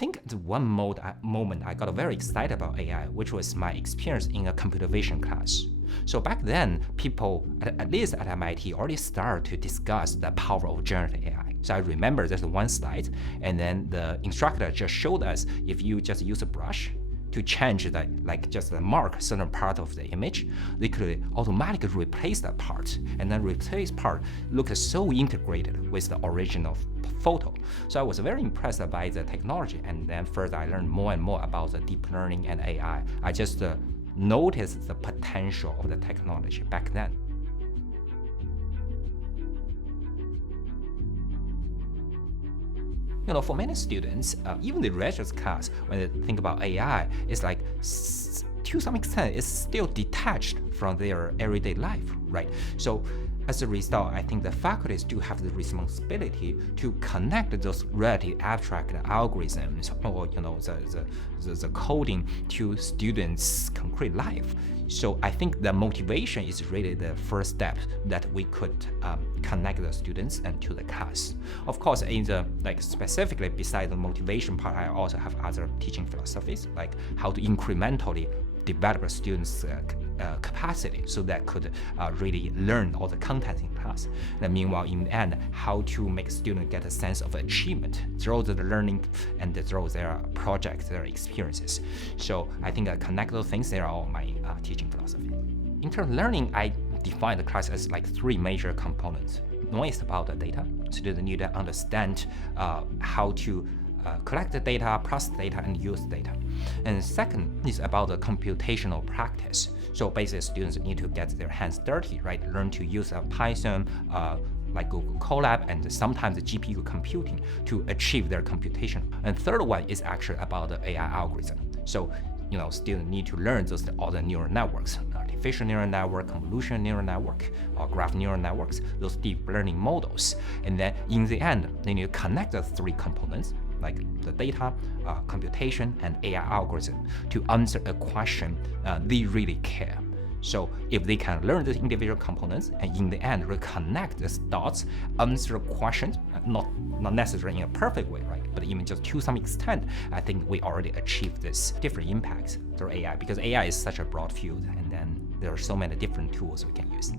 think the one moment I got very excited about AI, which was my experience in a computer vision class. So back then, people, at least at MIT, already started to discuss the power of generative AI. So I remember there's one slide, and then the instructor just showed us if you just use a brush to change just mark certain part of the image, they could automatically replace that part, and then replace part looked so integrated with the original photo. So I was very impressed by the technology, and then further I learned more and more about the deep learning and AI. I just noticed the potential of the technology back then. For many students, even the graduate class, when they think about AI, it's like, to some extent, it's still detached from their everyday life, right? So as a result, I think the faculties do have the responsibility to connect those relatively abstract algorithms or the coding to students' concrete life. So I think the motivation is really the first step that we could connect the students and to the class. Of course, in the specifically beside the motivation part, I also have other teaching philosophies, like how to incrementally develop a student's capacity so that could really learn all the content in class. And meanwhile, in the end, how to make students get a sense of achievement through the learning and through their projects, their experiences. So I think connect those things, they are all my teaching philosophy. In terms of learning, I define the class as three major components. One is about the data. Students need to understand how to collect the data, process data, and use data. And second is about the computational practice. So basically, students need to get their hands dirty, right? Learn to use Python, like Google Colab, and sometimes the GPU computing to achieve their computation. And third one is actually about the AI algorithm. So students need to learn all the neural networks, artificial neural network, convolutional neural network, or graph neural networks, those deep learning models. And then in the end, they need to connect the three components, like the data, computation, and AI algorithm, to answer a question they really care. So if they can learn the individual components and in the end reconnect the dots, answer questions, not necessarily in a perfect way, right? But even just to some extent, I think we already achieved this different impacts through AI, because AI is such a broad field, and then there are so many different tools we can use.